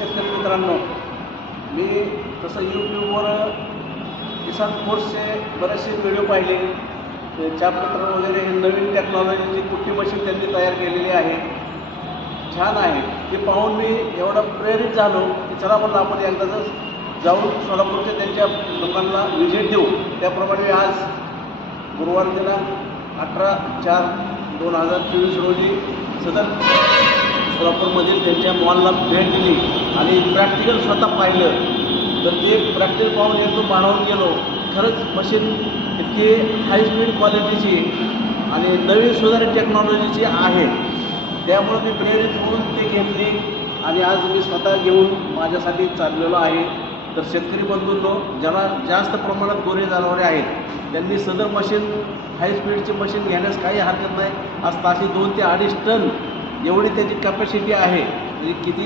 शेतकरी मित्रांनो, मी तसं यूट्यूबवर किसान फोर्सचे बरेचसे व्हिडिओ पाहिले. चापपत्र वगैरे नवीन टेक्नॉलॉजीची कुट्टी मशीन त्यांनी तयार केलेली आहे, छान आहे. ते पाहून मी एवढा प्रेरित झालो की चला म्हणलं आपण एकदाच जाऊन सोलापूरच्या त्यांच्या लोकांना व्हिजिट देऊ. त्याप्रमाणे आज गुरुवार दिनांक 18/4/2024 रोजी सदर सोलापूरमधील त्यांच्या मॉलला भेट दिली आणि प्रॅक्टिकल स्वतः पाहिलं. तर ते प्रॅक्टिकल पाहून एकदम भारावून गेलो. खरंच मशीन इतकी हाय स्पीड क्वालिटीची आणि नवीन सुधारित टेक्नॉलॉजीची आहे. त्यामुळे मी प्रेरित होऊन ते घेतली आणि आज मी स्वतः घेऊन माझ्यासाठी चाललेलो आहे. तर शेतकरी बंधूंनो, ज्याला जास्त प्रमाणात गुरे जनावरे आहेत त्यांनी सदर मशीन हाय स्पीडची मशीन घेण्यास काही हरकत नाही. आज ताशी 2 ते 2.5 टन एवढी त्याची कॅपॅसिटी आहे. म्हणजे किती